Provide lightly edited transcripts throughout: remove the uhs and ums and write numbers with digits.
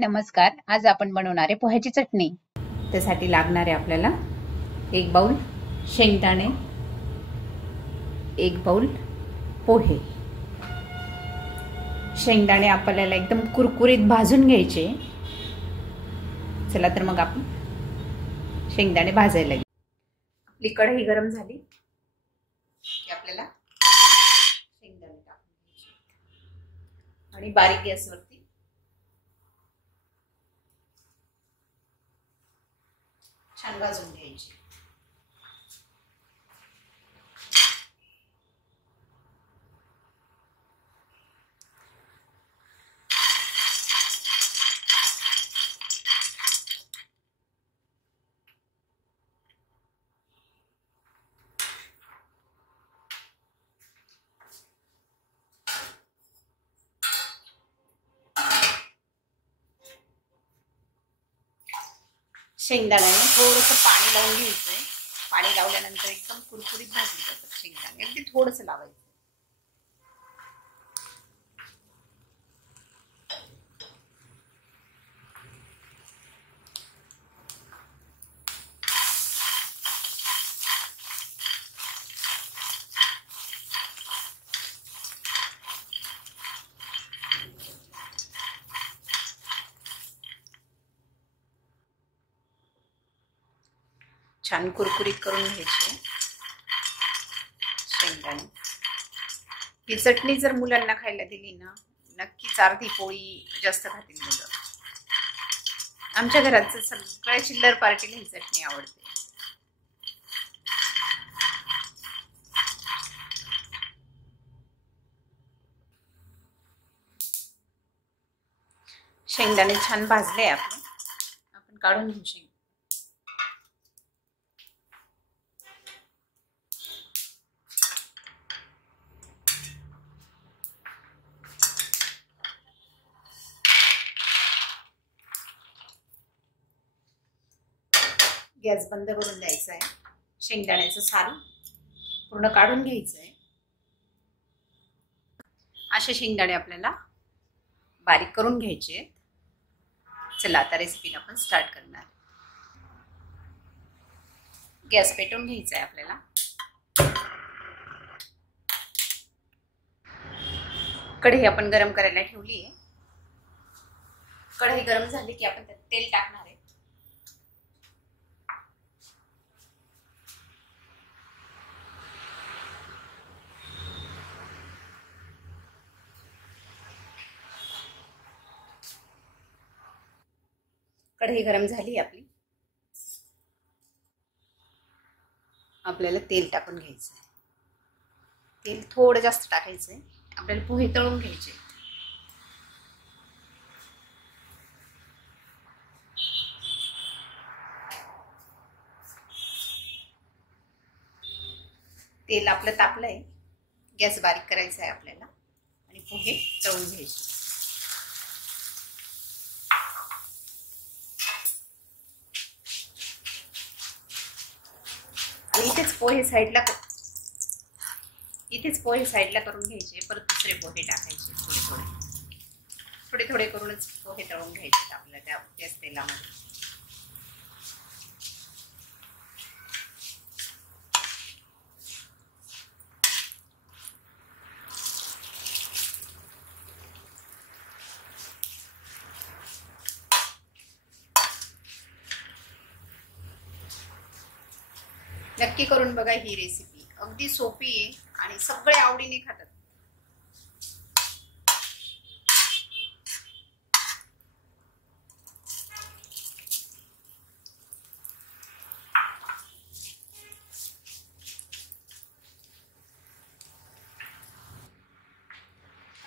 नमस्कार. आज आपण बनवणार आहे पोह्याची चटणी. त्यासाठी लागणार आहे आपल्याला 1 बाउल शेंगदाणे, 1 बाउल पोहे. शेंगदाणे आपल्याला एकदम कुरकुरीत भाजून घ्यायचे. चला तर मग आपण शेंगदाणे भाजायला घेऊ. आपली कढई गरम झाली की आपल्याला शेंगदाणे टाकून घ्यायचे आणि बारीक गॅसवरती छान भाजून घ्यायची. शेंगदाण्याने थोडंसं पाणी लावून घ्यायचंय. पाणी लावल्यानंतर एकदम कुरकुरीत भाजले जातात शेंगदाणे. अगदी थोडंसं लावायचं. छान कुरकुरीत करून घ्यायचे शेंगदाणे. ही चटणी जर मुलांना खायला दिली ना, नक्कीच अर्धी पोळी जास्त खातील मुलं. आमच्या घरात सगळ्या चिल्लर पार्टीला ही चटणी आवडते. शेंगदाणे छान भाजले आपले. आपण काढून घेऊ शेंगदाणे. गॅस बंद करून द्यायचा आहे. शेंगदाण्याचं साल पूर्ण काढून घ्यायचं आहे. असे शेंगदाणे आपल्याला बारीक करून घ्यायचे. चला आता रेसिपीला आपण स्टार्ट करणार. गॅस पेटवून घ्यायचा आहे आपल्याला. कढई आपण गरम करायला ठेवली आहे. कढई गरम झाली की आपण त्यात तेल टाकणार आहे. कढई गरम झाली आपली. आपल्याला तेल टाकून घ्यायचं आहे. तेल थोडं जास्त टाकायचं आहे. आपल्याला पोहे तळून घ्यायचे. तेल आपलं तापलंय. गॅस बारीक करायचा आहे आपल्याला आणि पोहे तळून घ्यायचे. इथेच पोहे साईडला करून घ्यायचे. परत दुसरे पोहे टाकायचे. थोडे थोडे करूनच पोहे तळून घ्यायचे आपल्याला त्याच तेलामध्ये. नक्की करून बघा ही रेसिपी. अगदी सोपी आहे आणि सगळे आवडीने खातात.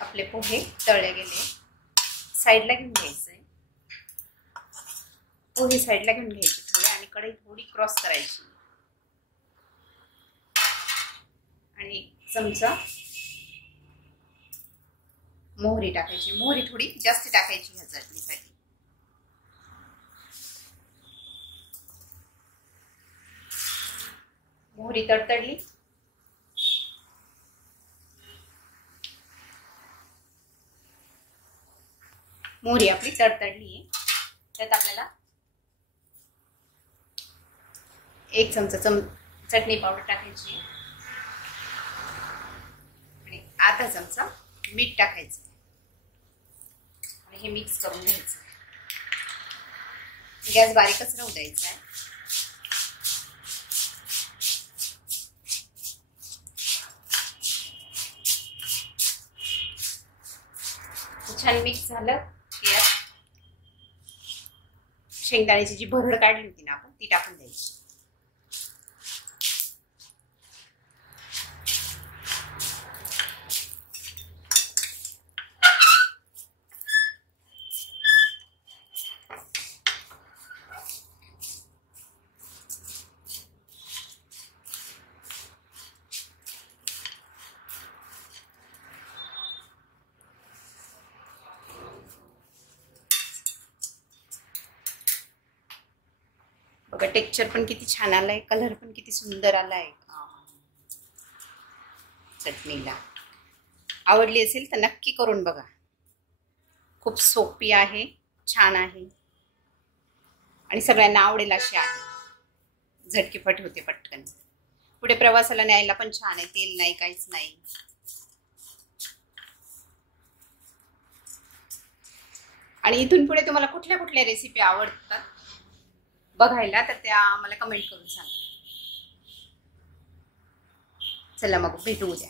आपले पोहे तळले गेले. साईडला घेऊन घ्यायचे. पोहे साईडला घेऊन घ्यायचे थोडे आणि कढई थोडी क्रॉस करायची आणि चमचा मोहरी टाकायची. मोहरी थोडी जास्त टाकायची ह्या चटणीसाठी. मोहरी तडतडली मोहरी आपली तडतडली आहे. त्यात आपल्याला 1 चमचा चटणी पावडर टाकायची आणि अर्धा चमचा मीठ टाकायचं आणि हे मिक्स करून घ्यायचं. गॅस बारीकच राहू द्यायचा आहे. छान मिक्स झालं की शेंगदाण्याची जी भरड काढली होती ना आपण ती टाकून द्यायची. बघा टेक्स्चर पण किती छान आलाय, कलर पण किती सुंदर आलाय. चटणीला आवडली असेल तर नक्की करून बघा. खूप सोपी आहे, छान आहे आणि सगळ्यांना आवडेल अशी आहे. झटकीपट होते पटकन. पुढे प्रवासाला न्यायला पण छान आहे. तेल नाही, काहीच नाही. आणि इथून पुढे तुम्हाला कुठल्या कुठल्या रेसिपी आवडतात बघायला तर त्या आम्हाला कमेंट करून सांगा. चला मग भेटू उद्या.